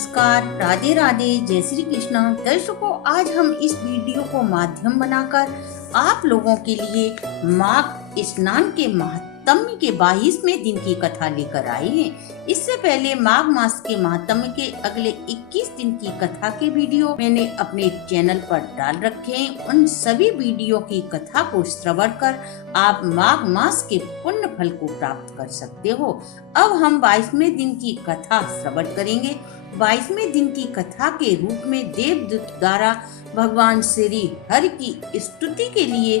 नमस्कार, राधे राधे, जय श्री कृष्ण। दर्शकों, आज हम इस वीडियो को माध्यम बनाकर आप लोगों के लिए माघ स्नान के महात्म्य के 22वें दिन की कथा लेकर आए हैं। इससे पहले माघ मास के महात्म्य के अगले 21 दिन की कथा के वीडियो मैंने अपने चैनल पर डाल रखे हैं। उन सभी वीडियो की कथा को श्रवण कर आप माघ मास के पुण्य फल को प्राप्त कर सकते हो। अब हम 22वें दिन की कथा श्रवण करेंगे। 22वें दिन की कथा के रूप में देवदूत द्वारा भगवान श्री हरि की स्तुति के लिए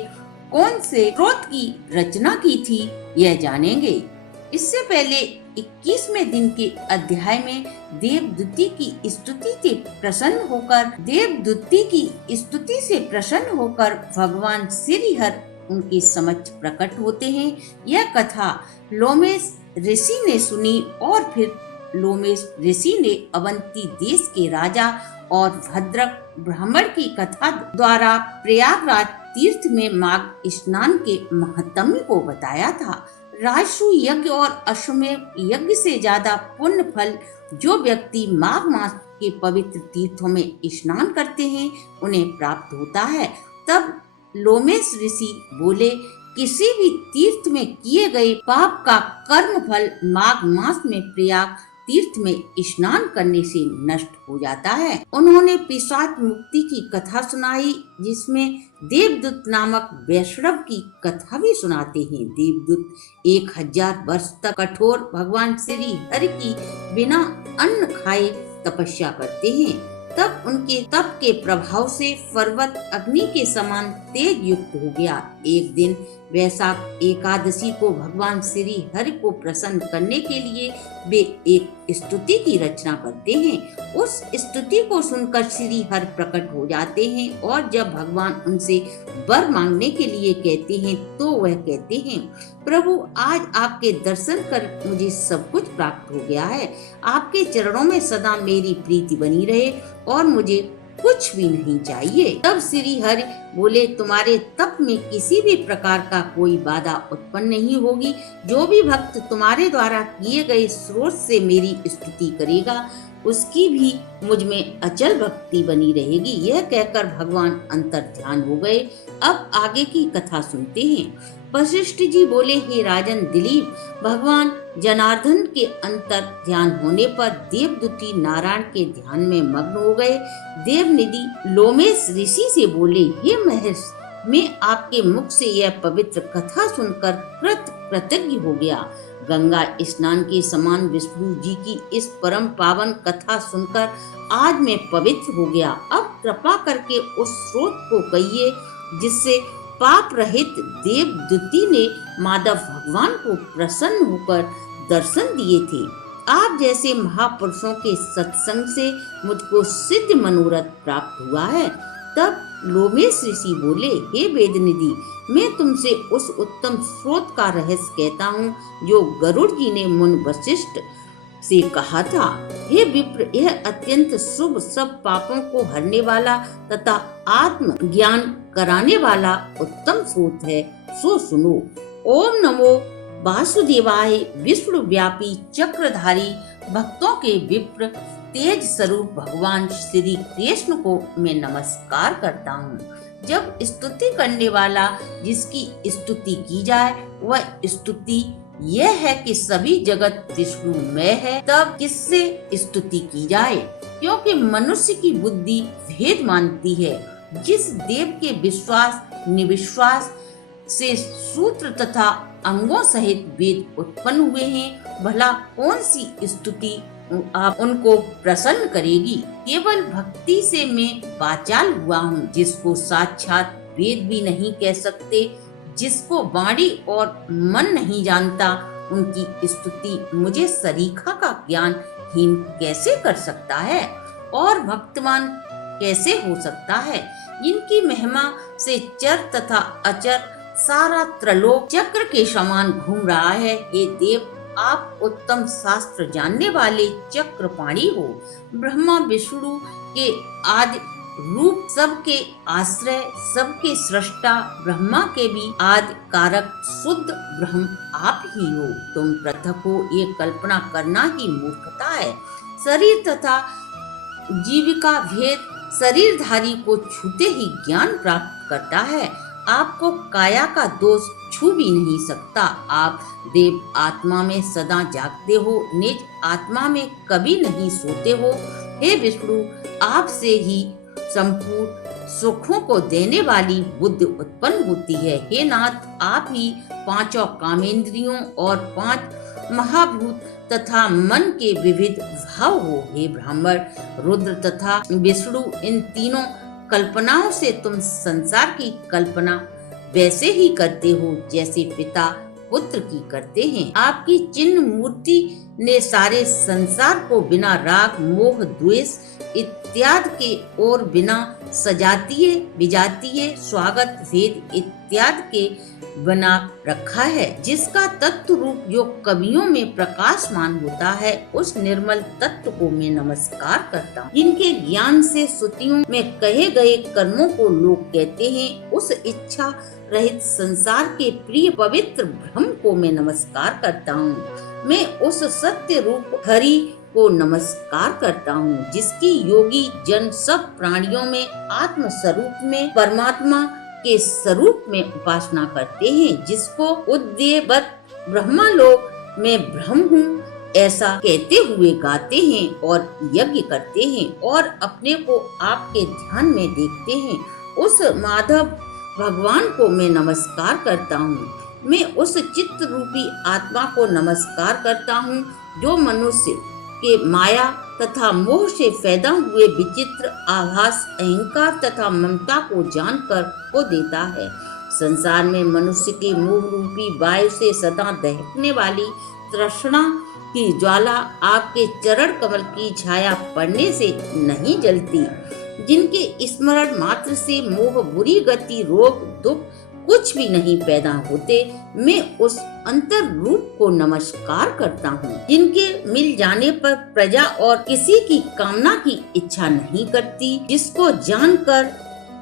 कौन से स्तोत्र की रचना की थी, यह जानेंगे। इससे पहले 21वें दिन के अध्याय में देवदूती की स्तुति से प्रसन्न होकर भगवान श्री हरि उनके समक्ष प्रकट होते हैं। यह कथा लोमेश ऋषि ने सुनी और फिर लोमेश ऋषि ने अवंती देश के राजा और भद्रक ब्राह्मण की कथा द्वारा प्रयागराज तीर्थ में माघ स्नान के महात्म्य को बताया था। राजसूय यज्ञ और अश्वमेध यज्ञ से ज्यादा पुण्य फल जो व्यक्ति माघ मास के पवित्र तीर्थों में स्नान करते हैं उन्हें प्राप्त होता है। तब लोमेश ऋषि बोले, किसी भी तीर्थ में किए गए पाप का कर्म फल माघ मास में प्रयाग तीर्थ में स्नान करने से नष्ट हो जाता है। उन्होंने पिशाच मुक्ति की कथा सुनाई, जिसमें देवदूत नामक वैष्णव की कथा भी सुनाते हैं। देवदूत 1000 वर्ष तक कठोर भगवान श्री हरि की बिना अन्न खाए तपस्या करते हैं। तब उनके तप के प्रभाव से पर्वत अग्नि के समान तेज युक्त हो गया। एक दिन वैशाख एकादशी को भगवान श्री हरि को प्रसन्न करने के लिए वे एक स्तुति की रचना करते हैं। उस स्तुति को सुनकर श्री हरि प्रकट हो जाते हैं और जब भगवान उनसे वर मांगने के लिए कहते हैं तो वह कहते हैं, प्रभु, आज आपके दर्शन कर मुझे सब कुछ प्राप्त हो गया है। आपके चरणों में सदा मेरी प्रीति बनी रहे और मुझे कुछ भी नहीं चाहिए। तब श्री हरि बोले, तुम्हारे तप में किसी भी प्रकार का कोई बाधा उत्पन्न नहीं होगी। जो भी भक्त तुम्हारे द्वारा किए गए स्रोत से मेरी स्तुति करेगा उसकी भी मुझ में अचल भक्ति बनी रहेगी। यह कहकर भगवान अंतर ध्यान हो गए। अब आगे की कथा सुनते हैं। वशिष्ठ जी बोले, हे राजन दिलीप, भगवान जनार्दन के अंतर ध्यान होने पर देवदूती नारायण के ध्यान में मग्न हो गए। देवनिधि लोमेश ऋषि से बोले, हे महेश, मैं आपके मुख से यह पवित्र कथा सुनकर कृतज्ञ हो गया। गंगा स्नान के समान विष्णु जी की इस परम पावन कथा सुनकर आज मैं पवित्र हो गया। अब कृपा करके उस स्रोत को कहिए जिससे पाप रहित देवदूती ने माधव भगवान को प्रसन्न होकर दर्शन दिए थे। आप जैसे महापुरुषों के सत्संग से मुझको सिद्ध मनोरथ प्राप्त हुआ है। तब लोमेश ऋषि बोले, हे वेदनिधि, मैं तुमसे उस उत्तम स्रोत का रहस्य कहता हूँ जो गरुड़ जी ने मुनि वशिष्ठ से कहा था। हे विप्र, यह अत्यंत शुभ, सब पापों को हरने वाला तथा आत्म ज्ञान कराने वाला उत्तम स्रोत है, सो सुनो। ओम नमो वासुदेवाय, विष्णु व्यापी चक्रधारी भक्तों के विप्र तेज स्वरूप भगवान श्री कृष्ण को मैं नमस्कार करता हूँ। जब स्तुति करने वाला जिसकी स्तुति की जाए वह स्तुति यह है कि सभी जगत विष्णुमय है, तब किससे स्तुति की जाए? क्योंकि मनुष्य की बुद्धि भेद मानती है। जिस देव के विश्वास निविश्वास से सूत्र तथा अंगों सहित वेद उत्पन्न हुए हैं, भला कौन सी स्तुति आप उनको प्रसन्न करेगी? केवल भक्ति से मैं वाचाल हुआ हूँ, जिसको साक्षात वेद भी नहीं कह सकते, जिसको वाणी और मन नहीं जानता, उनकी स्तुति मुझे सरीखा का ज्ञान हीन कैसे कर सकता है और भक्तमान कैसे हो सकता है? इनकी महिमा से चर तथा अचर सारा त्रिलोक चक्र के समान घूम रहा है। हे देव, आप उत्तम शास्त्र जानने वाले चक्रपाणी हो। ब्रह्मा विष्णु के आदि रूप, सबके आश्रय, सबके सृष्टा, ब्रह्मा के भी आदि कारक शुद्ध ब्रह्म आप ही हो। तुम पृथक हो ये कल्पना करना ही मूर्खता है। शरीर तथा जीविका भेद शरीरधारी को छूते ही ज्ञान प्राप्त करता है। आपको काया का दोष छू भी नहीं सकता। आप देव आत्मा में सदा जागते हो, निज आत्मा में कभी नहीं सोते हो। हे विष्णु, आपसे ही संपूर्ण सुखों को देने वाली बुद्धि उत्पन्न होती है। हे नाथ, आप ही पांचों कामेंद्रियों और पांच महाभूत तथा मन के विविध भाव हो। हे ब्राह्मण, रुद्र तथा विष्णु, इन तीनों कल्पनाओं से तुम संसार की कल्पना वैसे ही करते हो जैसे पिता पुत्र की करते हैं। आपकी चिन्ह मूर्ति ने सारे संसार को बिना राग मोह द्वेष इत्यादि के और बिना सजातीय विजातीय स्वागत भेद इत्यादि के बना रखा है। जिसका तत्व रूप जो कवियों में प्रकाशमान होता है, उस निर्मल तत्व को मैं नमस्कार करता हूँ। जिनके ज्ञान से श्रुतियों में कहे गए कर्मों को लोग कहते हैं, उस इच्छा रहित संसार के प्रिय पवित्र ब्रह्म को मैं नमस्कार करता हूँ। मैं उस सत्य रूप हरि को नमस्कार करता हूँ, जिसकी योगी जन सब प्राणियों में आत्म स्वरूप में परमात्मा के स्वरूप में उपासना करते हैं। जिसको उद्देवत ब्रह्मलोक में ब्रह्म हूँ ऐसा कहते हुए गाते हैं और यज्ञ करते हैं और अपने को आपके ध्यान में देखते हैं, उस माधव भगवान को मैं नमस्कार करता हूँ। मैं उस चित्त रूपी आत्मा को नमस्कार करता हूँ, जो मनुष्य के माया तथा मोह से पैदा हुए विचित्र आभास अहंकार तथा ममता को जानकर को देता है। संसार में मनुष्य के मोह रूपी वायु से सदा दहकने वाली तृष्णा की ज्वाला आपके चरण कमल की छाया पड़ने से नहीं जलती। जिनके स्मरण मात्र से मोह बुरी गति रोग दुख कुछ भी नहीं पैदा होते, मैं उस अंतर रूप को नमस्कार करता हूँ। जिनके मिल जाने पर प्रजा और किसी की कामना की इच्छा नहीं करती, जिसको जानकर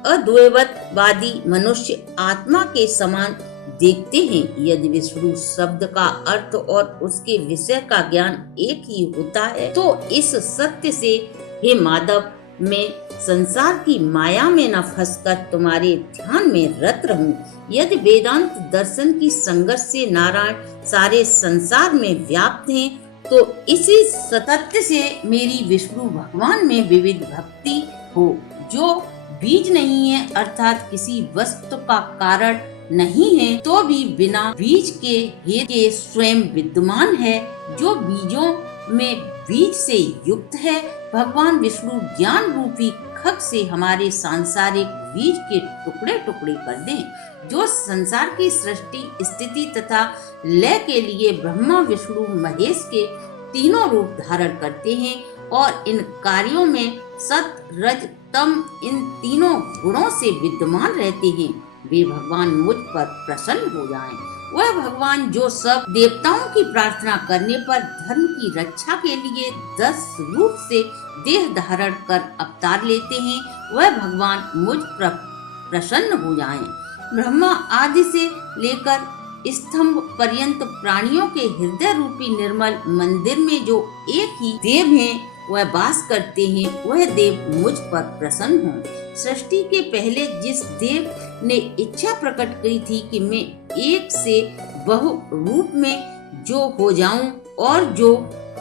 अद्वैतवादी मनुष्य आत्मा के समान देखते हैं। यदि विष्णु शब्द का अर्थ और उसके विषय का ज्ञान एक ही होता है, तो इस सत्य से हे माधव, मैं संसार की माया में न फंसकर तुम्हारे ध्यान में रत रहूं। यदि वेदांत दर्शन की संगत से नारायण सारे संसार में व्याप्त हैं, तो इसी सत्य से मेरी विष्णु भगवान में विविध भक्ति हो, जो बीज नहीं है अर्थात किसी वस्तु का कारण नहीं है, तो भी बिना बीज के हेतु के स्वयं विद्यमान है, जो बीजों में बीज से युक्त है। भगवान विष्णु ज्ञान रूपी खग से हमारे सांसारिक बीज के टुकड़े टुकड़े कर दें, जो संसार की सृष्टि स्थिति तथा लय के लिए ब्रह्मा विष्णु महेश के तीनों रूप धारण करते हैं और इन कार्यों में सत रज तम इन तीनों गुणों से विद्यमान रहते हैं। वे भगवान मुझ पर प्रसन्न हो जाएं। वह भगवान जो सब देवताओं की प्रार्थना करने पर धर्म की रक्षा के लिए 10 रूप से देह धारण कर अवतार लेते हैं, वह भगवान मुझ पर प्रसन्न हो जाएं। ब्रह्मा आदि से लेकर स्तंभ पर्यंत प्राणियों के हृदय रूपी निर्मल मंदिर में जो एक ही देव हैं, वह वास करते हैं, वह देव मुझ पर प्रसन्न हो। सृष्टि के पहले जिस देव ने इच्छा प्रकट की थी कि मैं एक से बहु रूप में जो हो जाऊं, और जो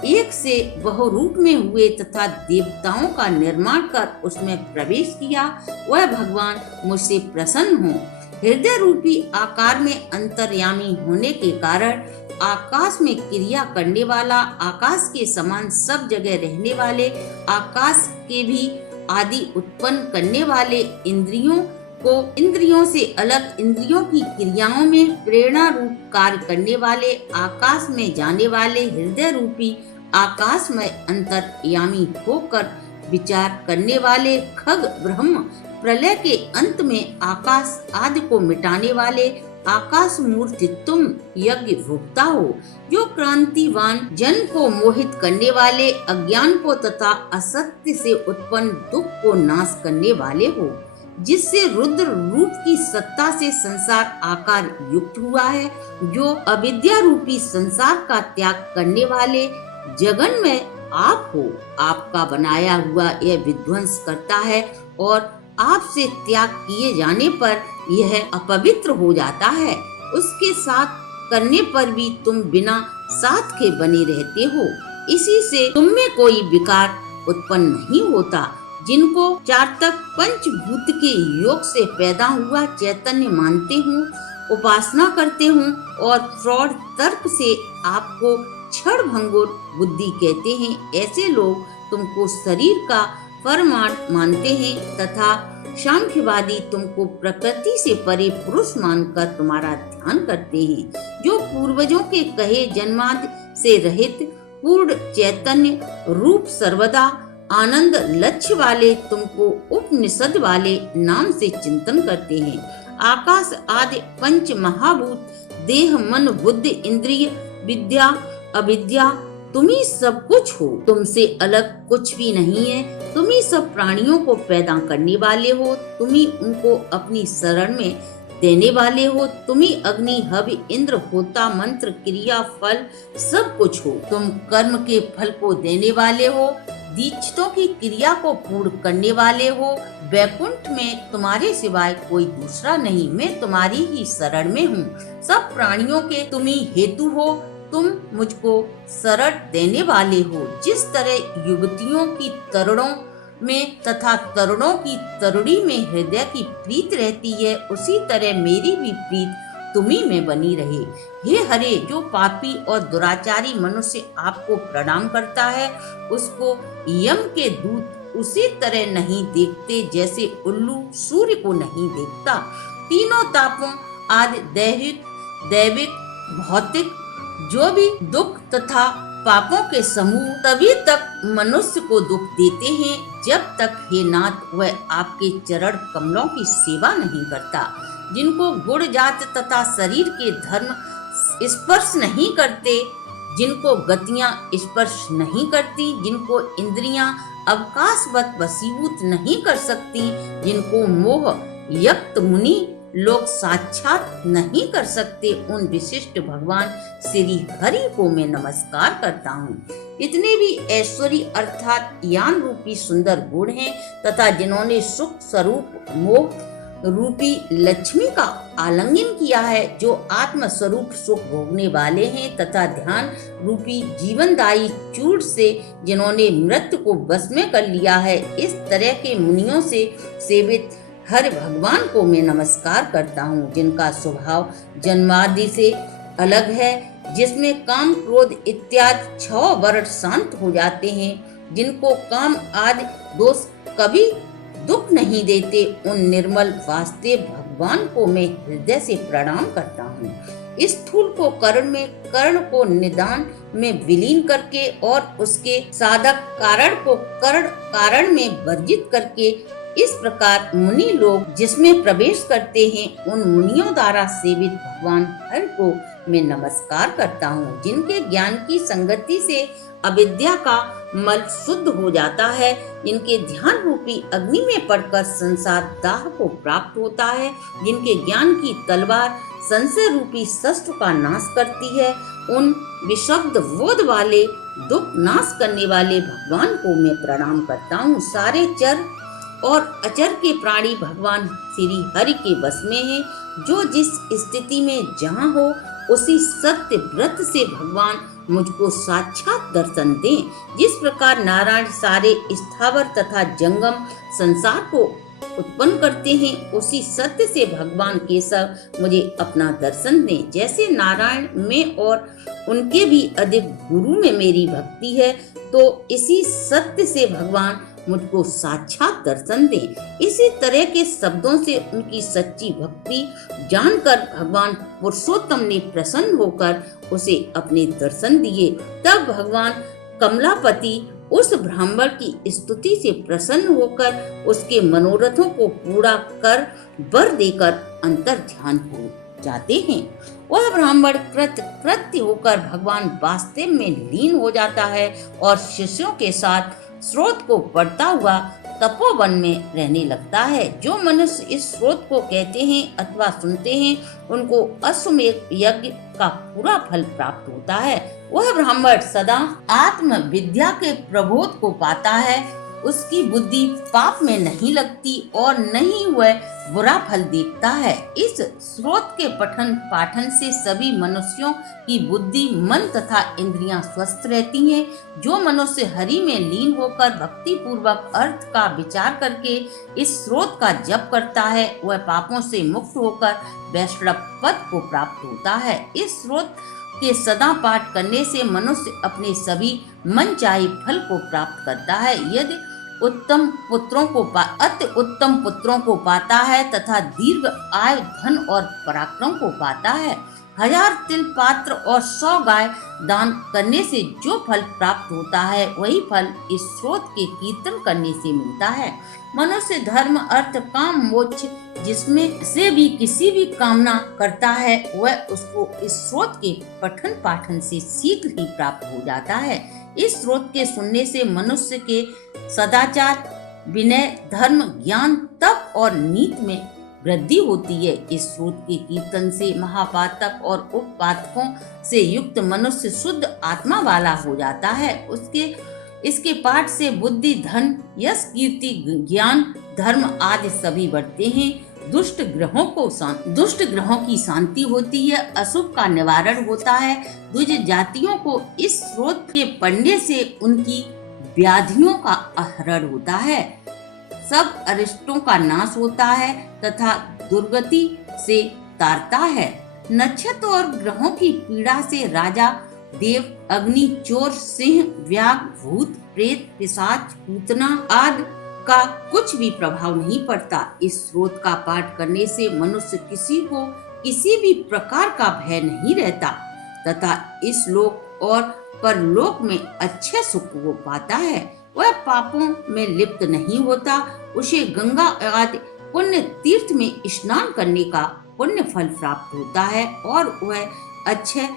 एक से बहु रूप में हुए तथा देवताओं का निर्माण कर उसमें प्रवेश किया, वह भगवान मुझसे प्रसन्न हो। हृदय रूपी आकार में अंतर्यामी होने के कारण आकाश में क्रिया करने वाला, आकाश के समान सब जगह रहने वाले, आकाश के भी आदि उत्पन्न करने वाले, इंद्रियों को इंद्रियों से अलग इंद्रियों की क्रियाओं में प्रेरणा रूप कार्य करने वाले, आकाश में जाने वाले, हृदय रूपी आकाश में अंतर्यामी होकर विचार करने वाले, खग ब्रह्म प्रलय के अंत में आकाश आदि को मिटाने वाले, आकाश मूर्ति तुम यज्ञ भोक्ता हो, जो क्रांतिवान जन को मोहित करने वाले, अज्ञान को तथा असत्य से उत्पन्न दुख को नाश करने वाले हो, जिससे रुद्र रूप की सत्ता से संसार आकार युक्त हुआ है, जो अविद्या रूपी संसार का त्याग करने वाले, जगन में आप हो। आपका बनाया हुआ यह विध्वंस करता है और आपसे त्याग किए जाने पर यह अपवित्र हो जाता है। उसके साथ करने पर भी तुम बिना साथ के बने रहते हो। इसी से तुम में कोई विकार उत्पन्न नहीं होता। जिनको चार्तक पंचभूत के योग से पैदा हुआ चैतन्य मानते हूँ, उपासना करते हूँ और प्रौढ़ तर्क से आपको क्षण भंगुर बुद्धि कहते हैं, ऐसे लोग तुमको शरीर का परमार्थ मानते हैं तथा सांख्यवादी तुमको प्रकृति से परे पुरुष मानकर तुम्हारा ध्यान करते हैं। जो पूर्वजों के कहे जन्मादि से रहित पूर्ण चैतन्य रूप सर्वदा आनंद लक्ष्य वाले तुमको उपनिषद वाले नाम से चिंतन करते हैं। आकाश आदि पंच महाभूत देह मन बुद्धि इंद्रिय विद्या अविद्या तुम ही सब कुछ हो। तुमसे अलग कुछ भी नहीं है। तुम ही सब प्राणियों को पैदा करने वाले हो। तुम ही उनको अपनी शरण में देने वाले हो। तुम ही अग्नि हवि इंद्र होता मंत्र क्रिया फल सब कुछ हो। तुम कर्म के फल को देने वाले हो, दीक्षितों की क्रिया को पूर्ण करने वाले हो। वैकुंठ में तुम्हारे सिवाय कोई दूसरा नहीं। मैं तुम्हारी ही शरण में हूँ। सब प्राणियों के तुम ही हेतु हो। तुम मुझको शरण देने वाले हो। जिस तरह युवतियों की तरुणों में तथा तरुणों की तरुणी में हृदय की प्रीत रहती है, उसी तरह मेरी भी प्रीत तुम्ही में बनी रहे। हे हरे, जो पापी और दुराचारी मनुष्य आपको प्रणाम करता है, उसको यम के दूत उसी तरह नहीं देखते जैसे उल्लू सूर्य को नहीं देखता। तीनों तापों आदि दैहिक दैविक भौतिक जो भी दुख तथा पापों के समूह तभी तक मनुष्य को दुख देते हैं जब तक हे नाथ वह आपके चरण कमलों की सेवा नहीं करता। जिनको गुण जात तथा शरीर के धर्म स्पर्श नहीं करते, जिनको गतियां स्पर्श नहीं करती, जिनको इंद्रियां अवकाशवत वशीभूत नहीं कर सकती, जिनको मोह यक्त मुनि लोग साक्षात नहीं कर सकते, उन विशिष्ट भगवान श्री हरि को मैं नमस्कार करता हूँ। इतने भी ऐश्वर्य अर्थात ज्ञान रूपी सुंदर गुण हैं तथा जिन्होंने सुख स्वरूप मोह रूपी लक्ष्मी का आलिंगन किया है, जो आत्म स्वरूप सुख भोगने वाले हैं तथा ध्यान रूपी जीवनदायी चूड़ से जिन्होंने मृत्यु को वश में कर लिया है, इस तरह के मुनियों से सेवित हर भगवान को मैं नमस्कार करता हूँ। जिनका स्वभाव जन्मादि से अलग है, जिसमें काम क्रोध इत्यादि 6 वर्ष शांत हो जाते हैं, जिनको काम आदि दोष कभी दुख नहीं देते, उन निर्मल वास्तव भगवान को मैं हृदय से प्रणाम करता हूँ। स्थूल को कर्ण में, कर्ण को निदान में विलीन करके और उसके साधक कारण को कर्ण कारण में वर्जित करके, इस प्रकार मुनि लोग जिसमें प्रवेश करते हैं, उन मुनियों द्वारा सेवित भगवान हरि को मैं नमस्कार करता हूँ। जिनके ज्ञान की संगति से अविद्या का मल शुद्ध हो जाता है, जिनके ध्यान रूपी अग्नि में पड़कर संसार दाह को प्राप्त होता है, जिनके ज्ञान की तलवार संशय रूपी शस्त्र का नाश करती है, उन विशब्द बोध वाले दुख नाश करने वाले भगवान को मैं प्रणाम करता हूँ। सारे चर और अचर के प्राणी भगवान श्री हरि के वश में हैं। जो जिस स्थिति में जहाँ हो, उसी सत्य व्रत से भगवान मुझको साक्षात दर्शन दें। जिस प्रकार नारायण सारे स्थावर तथा जंगम संसार को उत्पन्न करते हैं, उसी सत्य से भगवान केशव मुझे अपना दर्शन दें। जैसे नारायण में और उनके भी अधिक गुरु में मेरी भक्ति है, तो इसी सत्य से भगवान मुझको साक्षात दर्शन दें। इसी तरह के शब्दों से उनकी सच्ची भक्ति जानकर भगवान पुरुषोत्तम ने प्रसन्न होकर उसे अपने दर्शन दिए। तब भगवान कमलापति उस ब्राह्मण की स्तुति से प्रसन्न होकर उसके मनोरथों को पूरा कर वर देकर अंतर ध्यान हो जाते हैं। वह ब्राह्मण कृत्य होकर भगवान वास्तव में लीन हो जाता है और शिष्यों के साथ स्रोत को बढ़ता हुआ तपोवन में रहने लगता है। जो मनुष्य इस स्रोत को कहते हैं अथवा सुनते हैं, उनको अश्वमेध यज्ञ का पूरा फल प्राप्त होता है। वह ब्राह्मण सदा आत्म विद्या के प्रबोध को पाता है, उसकी बुद्धि पाप में नहीं लगती और न ही वह बुरा फल देखता है। इस स्रोत के पठन पाठन से सभी मनुष्यों की बुद्धि, मन तथा इंद्रियां स्वस्थ रहती हैं। जो मनुष्य हरि में लीन होकर भक्ति पूर्वक अर्थ का विचार करके इस स्रोत का जप करता है, वह पापों से मुक्त होकर वैष्णव पद को प्राप्त होता है। इस स्रोत के सदा पाठ करने से मनुष्य अपने सभी मनचाही फल को प्राप्त करता है। यदि उत्तम पुत्रों को अति उत्तम पुत्रों को पाता है तथा दीर्घ आयु, धन और पराक्रम को पाता है। 1000 तिल पात्र और 100 गाय दान करने से जो फल प्राप्त होता है, वही फल इस स्रोत के कीर्तन करने से मिलता है। मनुष्य धर्म, अर्थ, काम, मोक्ष जिसमें से भी किसी भी कामना करता है, वह उसको इस स्रोत के पठन पाठन से शीघ्र ही प्राप्त हो जाता है। इस स्रोत के सुनने से मनुष्य के सदाचार, विनय, धर्म, ज्ञान, तप और नीति में वृद्धि होती है। इस स्रोत के कीर्तन से महापातक और उपपातकों से युक्त मनुष्य शुद्ध आत्मा वाला हो जाता है। इसके पाठ से बुद्धि, धन, यश, कीर्ति, ज्ञान, धर्म आदि सभी बढ़ते हैं। दुष्ट ग्रहों की शांति होती है, अशुभ का निवारण होता है। द्विज जातियों को इस स्रोत के पढ़ने से उनकी व्याधियों का आहरण होता है, सब अरिष्टों का नाश होता है तथा दुर्गति से तारता है। नक्षत्र और ग्रहों की पीड़ा से राजा, देव, अग्नि, चोर, सिंह, व्याघ्र, भूत, प्रेत, पिशाच, पूतना आदि का कुछ भी प्रभाव नहीं पड़ता। इस स्रोत का पाठ करने से मनुष्य को किसी भी प्रकार का भय नहीं रहता तथा इस लोक और परलोक में अच्छे सुख को पाता है। वह पापों में लिप्त नहीं होता। उसे गंगा आदि पुण्य तीर्थ में स्नान करने का पुण्य फल प्राप्त होता है और वह अच्छे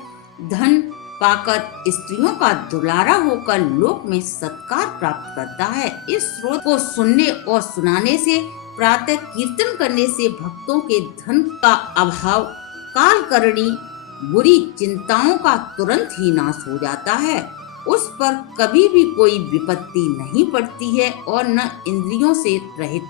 धन पाकर स्त्रियों का दुलारा होकर लोक में सत्कार प्राप्त करता है। इस स्रोत को सुनने और सुनाने से, प्रातः कीर्तन करने से भक्तों के धन का अभाव, काल करणी बुरी चिंताओं का तुरंत ही नाश हो जाता है। उस पर कभी भी कोई विपत्ति नहीं पड़ती है और न इंद्रियों से रहित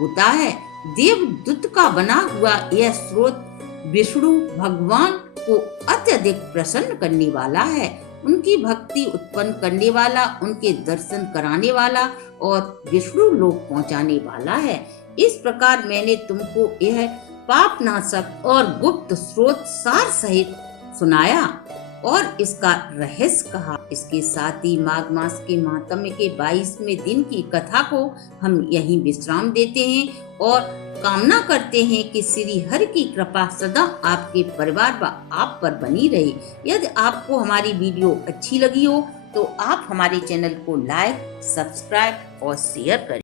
होता है। देवदूत का बना हुआ यह स्रोत विष्णु भगवान को अत्यधिक प्रसन्न करने वाला है, उनकी भक्ति उत्पन्न करने वाला, उनके दर्शन कराने वाला और विष्णु लोक पहुंचाने वाला है। इस प्रकार मैंने तुमको यह पापनाशक और गुप्त स्रोत सार सहित सुनाया और इसका रहस्य कहा। इसके साथ ही माघ मास के महात्म्य के 22वें दिन की कथा को हम यहीं विश्राम देते हैं और कामना करते हैं कि श्री हरि की कृपा सदा आपके परिवार व आप पर बनी रहे। यदि आपको हमारी वीडियो अच्छी लगी हो तो आप हमारे चैनल को लाइक, सब्सक्राइब और शेयर करें।